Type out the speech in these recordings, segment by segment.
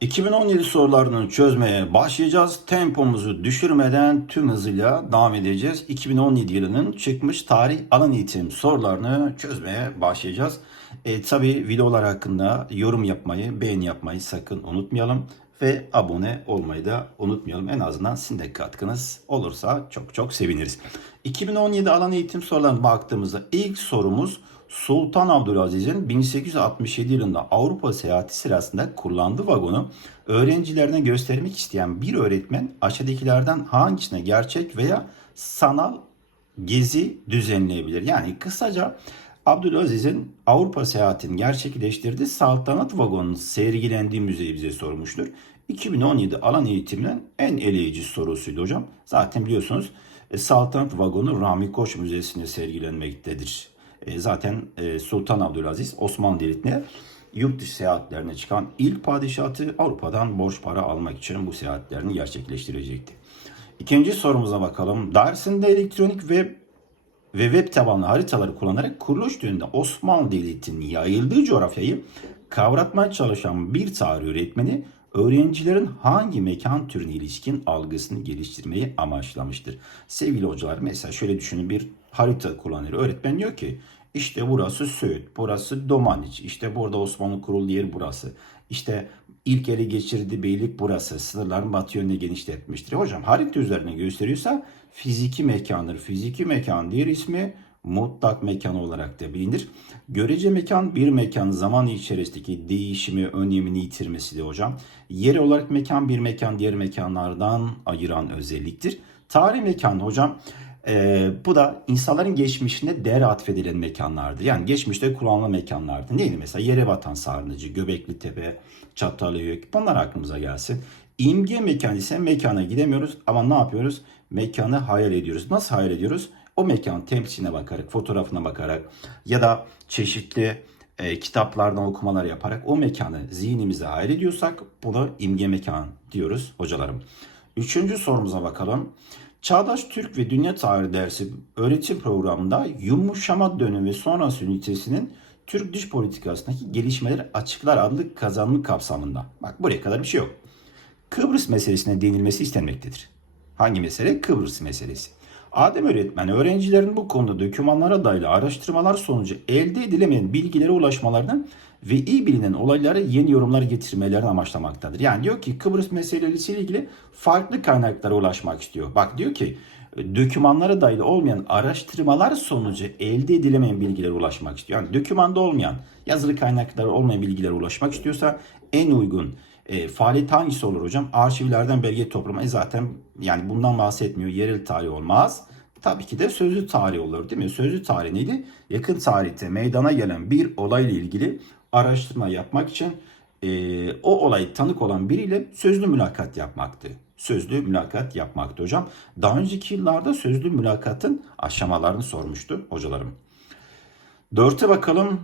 2017 sorularını çözmeye başlayacağız. Tempomuzu düşürmeden tüm hızıyla devam edeceğiz. 2017 yılının çıkmış tarih alan eğitim sorularını çözmeye başlayacağız. E, tabii videolar hakkında yorum yapmayı, beğeni yapmayı sakın unutmayalım. Ve abone olmayı da unutmayalım. En azından sizin de katkınız olursa çok çok seviniriz. 2017 alan eğitim sorularına baktığımızda ilk sorumuz Sultan Abdülaziz'in 1867 yılında Avrupa seyahati sırasında kullandığı vagonu öğrencilerine göstermek isteyen bir öğretmen aşağıdakilerden hangisine gerçek veya sanal gezi düzenleyebilir? Yani kısaca Abdülaziz'in Avrupa seyahatini gerçekleştirdiği saltanat vagonunun sergilendiği müzeyi bize sormuştur. 2017 alan eğitiminin en eleyici sorusuydu hocam. Zaten biliyorsunuz e, saltanat vagonu Rami Koç Müzesi'nde sergilenmektedir. E, zaten e, Sultan Abdülaziz Osmanlı Devleti'ne yurt dışı seyahatlerine çıkan ilk padişahı Avrupa'dan borç para almak için bu seyahatlerini gerçekleştirecekti. İkinci sorumuza bakalım. Dersinde elektronik ve ve web tabanlı haritaları kullanarak kuruluş döneminde Osmanlı Devleti'nin yayıldığı coğrafyayı kavratmaya çalışan bir tarih öğretmeni öğrencilerin hangi mekan türüne ilişkin algısını geliştirmeyi amaçlamıştır. Sevgili hocalar mesela şöyle düşünün bir harita kullanır. Öğretmen diyor ki işte burası Söğüt, burası Domaniç, işte burada Osmanlı kurulduğu yer burası. İşte ilk ele geçirdiği beylik burası. Sınırların batı yönüne genişletmiştir. Hocam harita üzerine gösteriyorsa fiziki mekandır. Fiziki mekan diğer ismi mutlak mekan olarak da bilinir. Görece mekan bir mekan zaman içerisindeki değişimi, önemini yitirmesidir hocam. Yer olarak mekan bir mekan diğer mekanlardan ayıran özelliktir. Tarih mekan hocam e, bu da insanların geçmişine değer atfedilen mekanlardır. Yani geçmişte kullanılan mekanlardı. Neydi mesela? Yerebatan Sarnıcı, Göbekli Tepe, Çatalhöyük bunlar aklımıza gelsin. İmge mekan ise mekana gidemiyoruz ama ne yapıyoruz? Mekanı hayal ediyoruz. Nasıl hayal ediyoruz? O mekan temsiline bakarak, fotoğrafına bakarak ya da çeşitli e, kitaplardan okumalar yaparak o mekanı zihnimize hayal ediyorsak buna imge mekan diyoruz hocalarım. Üçüncü sorumuza bakalım. Çağdaş Türk ve Dünya Tarihi dersi öğretim programında yumuşama dönemi ve sonrası ünitesinin Türk dış politikasındaki gelişmeleri açıklar adlı kazanımı kapsamında. Bak buraya kadar bir şey yok. Kıbrıs meselesine değinilmesi istenmektedir. Hangi mesele? Kıbrıs meselesi. Adem öğretmen öğrencilerin bu konuda dokümanlara dayalı araştırmalar sonucu elde edilemeyen bilgilere ulaşmalarını ve iyi bilinen olaylara yeni yorumlar getirmelerini amaçlamaktadır. Yani diyor ki Kıbrıs meselesiyle ilgili farklı kaynaklara ulaşmak istiyor. Bak diyor ki dokümanlara dayalı olmayan araştırmalar sonucu elde edilemeyen bilgilere ulaşmak istiyor. Yani dokümanda olmayan, yazılı kaynaklara olmayan bilgilere ulaşmak istiyorsa en uygun e, faaliyet hangisi olur hocam? Arşivlerden belge toplama. E zaten yani bundan bahsetmiyor. Yerel tarih olmaz. Tabii ki de sözlü tarih olur değil mi? Sözlü tarih neydi? Yakın tarihte meydana gelen bir olayla ilgili araştırma yapmak için e, o olayı tanık olan biriyle sözlü mülakat yapmaktı. Sözlü mülakat yapmaktı hocam. Daha önceki yıllarda sözlü mülakatın aşamalarını sormuştu hocalarım. Dörte bakalım.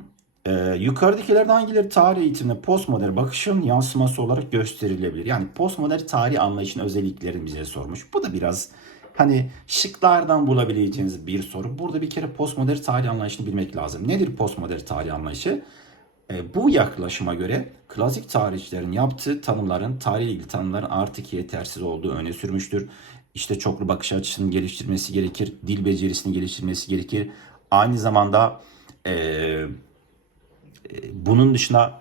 Ee, yukarıdakilerden hangileri tarih eğitiminde postmodern bakışın yansıması olarak gösterilebilir? Yani postmodern tarih anlayışının özelliklerini bize sormuş. Bu da biraz hani şıklardan bulabileceğiniz bir soru. Burada bir kere postmodern tarih anlayışını bilmek lazım. Nedir postmodern tarih anlayışı? Ee, bu yaklaşıma göre klasik tarihçilerin yaptığı tanımların, tarihle ilgili tanımların artık yetersiz olduğu öne sürmüştür. İşte çoklu bakış açısını geliştirmesi gerekir, dil becerisini geliştirmesi gerekir. Aynı zamanda eee bunun dışında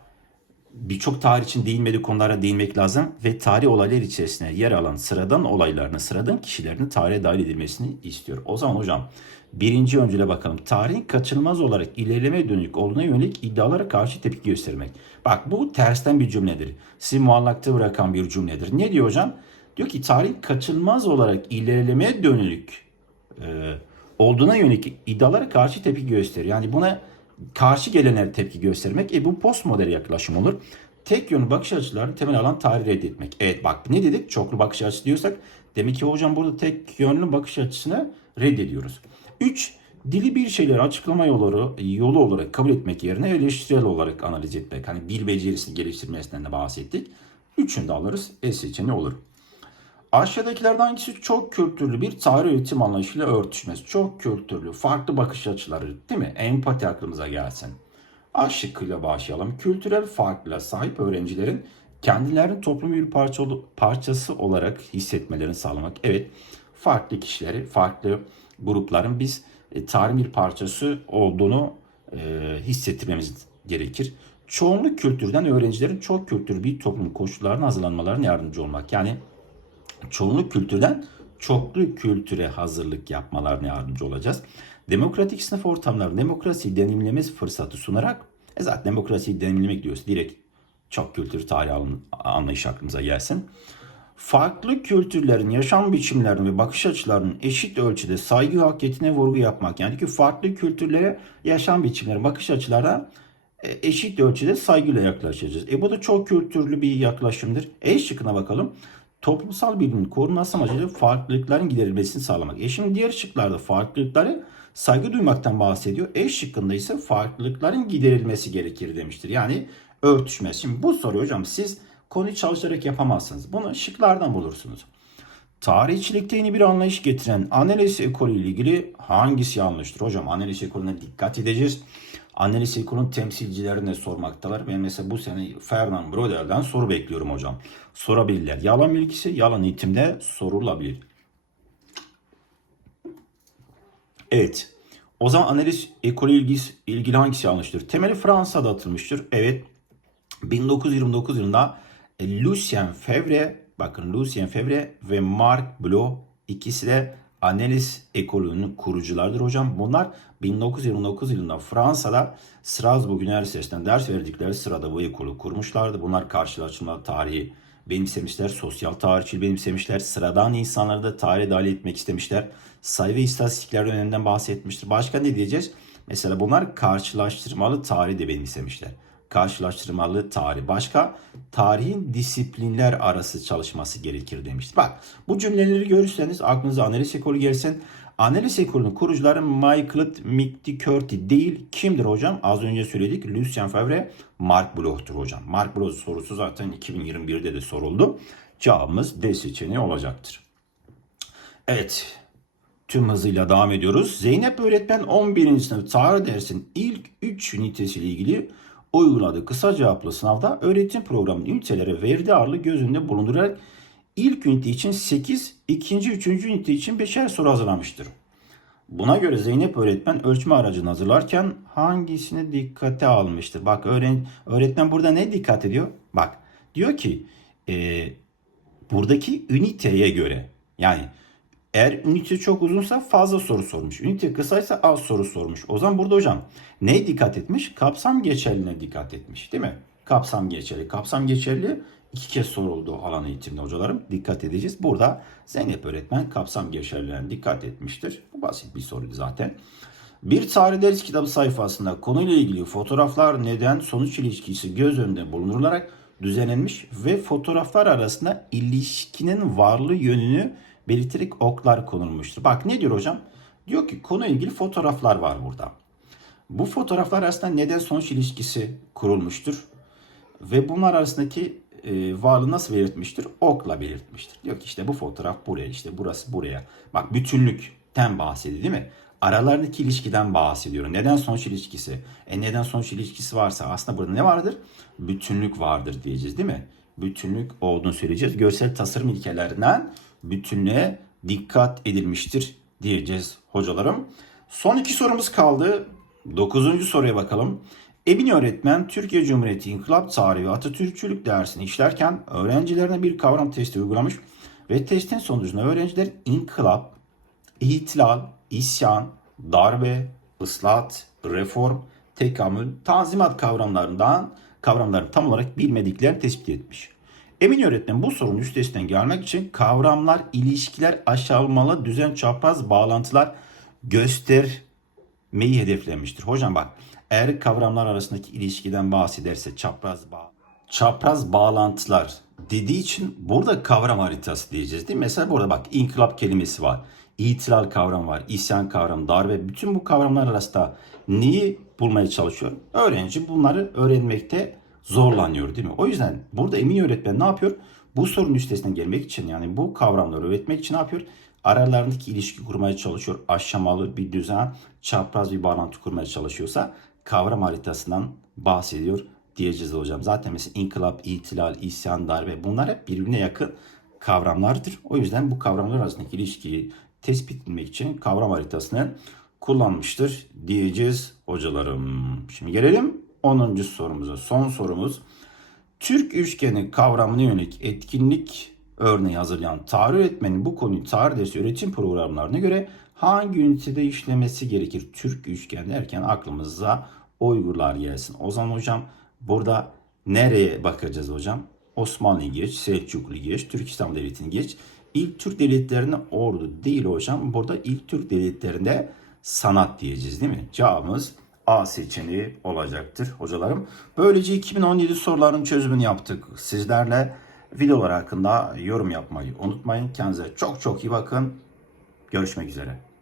birçok tarih için değinmediği konulara değinmek lazım ve tarih olaylar içerisinde yer alan sıradan olaylarını, sıradan kişilerini tarihe dahil edilmesini istiyor. O zaman hocam birinci öncüle bakalım. Tarihin kaçınılmaz olarak ilerlemeye dönük olduğuna yönelik iddialara karşı tepki göstermek. Bak bu tersten bir cümledir. Sizi muallakta bırakan bir cümledir. Ne diyor hocam? Diyor ki tarih kaçınılmaz olarak ilerlemeye dönük e, olduğuna yönelik iddialara karşı tepki gösterir. Yani buna karşı gelenlere tepki göstermek. E bu postmodern yaklaşım olur. Tek yönlü bakış açılarını temel alan tarih reddetmek. Evet bak ne dedik? Çoklu bakış açısı diyorsak demek ki hocam burada tek yönlü bakış açısını reddediyoruz. 3. Dili bir şeyleri açıklama yolu, yolu olarak kabul etmek yerine eleştirel olarak analiz etmek. Hani dil becerisini geliştirmesinden de bahsettik. Üçünü de alırız. E seçeneği olur. Aşağıdakilerden hangisi çok kültürlü bir tarih öğretim anlayışıyla örtüşmez? Çok kültürlü, farklı bakış açıları değil mi? Empati aklımıza gelsin. A şıkkıyla başlayalım. Kültürel farkla sahip öğrencilerin kendilerini toplumun bir parça, parçası olarak hissetmelerini sağlamak. Evet, farklı kişileri, farklı grupların biz e, tarihin bir parçası olduğunu e, hissettirmemiz gerekir. Çoğunluk kültürden öğrencilerin çok kültürlü bir toplum koşullarına hazırlanmalarına yardımcı olmak. Yani çoğunluk kültürden çoklu kültüre hazırlık yapmalarına yardımcı olacağız. Demokratik sınıf ortamları demokrasiyi deneyimlemesi fırsatı sunarak e zaten demokrasiyi deneyimlemek diyoruz. Direkt çok kültür tarihi anlayış aklımıza gelsin. Farklı kültürlerin yaşam biçimlerine ve bakış açılarının eşit ölçüde saygı hakiyetine vurgu yapmak. Yani ki farklı kültürlere yaşam biçimleri, bakış açılarına e, eşit ölçüde saygıyla yaklaşacağız. E bu da çok kültürlü bir yaklaşımdır. E şıkkına bakalım. Toplumsal birliğin korunması amacıyla farklılıkların giderilmesini sağlamak. E şimdi diğer şıklarda farklılıkları saygı duymaktan bahsediyor. E şıkkında ise farklılıkların giderilmesi gerekir demiştir. Yani örtüşmez. Şimdi bu soruyu hocam siz konuyu çalışarak yapamazsınız. Bunu şıklardan bulursunuz. Tarihçilikte yeni bir anlayış getiren analiz ekolü ile ilgili hangisi yanlıştır? Hocam analiz ekolüne dikkat edeceğiz. Analiz ekolünün temsilcilerine sormaktalar. Ben mesela bu sene Fernand Brodel'den soru bekliyorum hocam. Sorabilirler. Yalan bilgisi yalan eğitimde sorulabilir. Evet. O zaman analiz ekolü ilgisi, ilgili hangisi yanlıştır? Temeli Fransa'da atılmıştır. Evet. 1929 yılında e, Lucien Febvre, bakın Lucien Febvre ve Marc Bloch ikisi de analiz ekolünün kuruculardır hocam. Bunlar 1929 yılında Fransa'da Strasbourg Üniversitesi'nden ders verdikleri sırada bu ekolü kurmuşlardı. Bunlar karşılaştırma tarihi benimsemişler, sosyal tarihçi benimsemişler, sıradan insanları da tarihe dahil etmek istemişler. Sayı ve istatistikler önünden bahsetmiştir. Başka ne diyeceğiz? Mesela bunlar karşılaştırmalı tarihi de benimsemişler karşılaştırmalı tarih. Başka tarihin disiplinler arası çalışması gerekir demiştir. Bak bu cümleleri görürseniz aklınıza analiz ekolü gelsin. Analiz ekolünün kurucuları Michael McCurdy değil. Kimdir hocam? Az önce söyledik. Lucien Favre, Mark Bloch'tur hocam. Mark Bloch sorusu zaten 2021'de de soruldu. Cevabımız D seçeneği olacaktır. Evet. Tüm hızıyla devam ediyoruz. Zeynep öğretmen 11. sınıf tarih dersinin ilk 3 ünitesiyle ilgili uyguladığı kısa cevaplı sınavda öğretim programının ünitelere verdiği ağırlığı göz önünde bulundurarak ilk ünite için 8, ikinci, üçüncü ünite için 5'er soru hazırlamıştır. Buna göre Zeynep öğretmen ölçme aracını hazırlarken hangisini dikkate almıştır? Bak öğren, öğretmen burada ne dikkat ediyor? Bak diyor ki e, buradaki üniteye göre yani eğer ünite çok uzunsa fazla soru sormuş. Ünite kısaysa az soru sormuş. O zaman burada hocam neye dikkat etmiş? Kapsam geçerliğine dikkat etmiş değil mi? Kapsam geçerli. Kapsam geçerli iki kez soruldu alan eğitimde hocalarım. Dikkat edeceğiz. Burada Zeynep öğretmen kapsam geçerlilerine dikkat etmiştir. Bu basit bir soruydu zaten. Bir tarih ders kitabı sayfasında konuyla ilgili fotoğraflar neden sonuç ilişkisi göz önünde bulundurularak düzenlenmiş ve fotoğraflar arasında ilişkinin varlığı yönünü belirterek oklar konulmuştur. Bak ne diyor hocam? Diyor ki konu ilgili fotoğraflar var burada. Bu fotoğraflar arasında neden sonuç ilişkisi kurulmuştur. Ve bunlar arasındaki e, varlığı nasıl belirtmiştir? Okla belirtmiştir. Diyor ki işte bu fotoğraf buraya, işte burası buraya. Bak bütünlükten bahsediyor değil mi? Aralarındaki ilişkiden bahsediyor. Neden sonuç ilişkisi? E neden sonuç ilişkisi varsa aslında burada ne vardır? Bütünlük vardır diyeceğiz değil mi? Bütünlük olduğunu söyleyeceğiz. Görsel tasarım ilkelerinden bütünlüğe dikkat edilmiştir diyeceğiz hocalarım. Son iki sorumuz kaldı. Dokuzuncu soruya bakalım. Emin öğretmen Türkiye Cumhuriyeti İnkılap Tarihi ve Atatürkçülük dersini işlerken öğrencilerine bir kavram testi uygulamış ve testin sonucunda öğrenciler inkılap, ihtilal, isyan, darbe, ıslahat, reform, tekamül, tanzimat kavramlarından kavramları tam olarak bilmediklerini tespit etmiş. Emin öğretmen bu sorunun üstesinden gelmek için kavramlar, ilişkiler, aşağılmalı, düzen, çapraz, bağlantılar göstermeyi hedeflemiştir. Hocam bak eğer kavramlar arasındaki ilişkiden bahsederse çapraz bağ çapraz bağlantılar dediği için burada kavram haritası diyeceğiz değil mi? Mesela burada bak inkılap kelimesi var. İtilal kavram var, isyan kavram, darbe. Bütün bu kavramlar arasında neyi bulmaya çalışıyor? Öğrenci bunları öğrenmekte zorlanıyor değil mi? O yüzden burada Emin öğretmen ne yapıyor? Bu sorunun üstesinden gelmek için yani bu kavramları öğretmek için ne yapıyor? Aralarındaki ilişki kurmaya çalışıyor. Aşamalı bir düzen, çapraz bir bağlantı kurmaya çalışıyorsa kavram haritasından bahsediyor diyeceğiz hocam. Zaten mesela inkılap, ihtilal, isyan, darbe bunlar hep birbirine yakın kavramlardır. O yüzden bu kavramlar arasındaki ilişkiyi tespit etmek için kavram haritasını kullanmıştır diyeceğiz hocalarım. Şimdi gelelim 10. sorumuza. Son sorumuz. Türk üçgeni kavramına yönelik etkinlik örneği hazırlayan tarih öğretmenin bu konuyu tarih dersi öğretim programlarına göre hangi ünitede işlemesi gerekir? Türk üçgen derken aklımıza Uygurlar gelsin. O zaman hocam burada nereye bakacağız hocam? Osmanlı'yı geç, Selçuklu'yu geç, Türk İslam Devleti'ni geç. İlk Türk devletlerine ordu değil hocam. Burada ilk Türk devletlerinde sanat diyeceğiz değil mi? Cevabımız A seçeneği olacaktır hocalarım. Böylece 2017 soruların çözümünü yaptık. Sizlerle videolar hakkında yorum yapmayı unutmayın. Kendinize çok çok iyi bakın. Görüşmek üzere.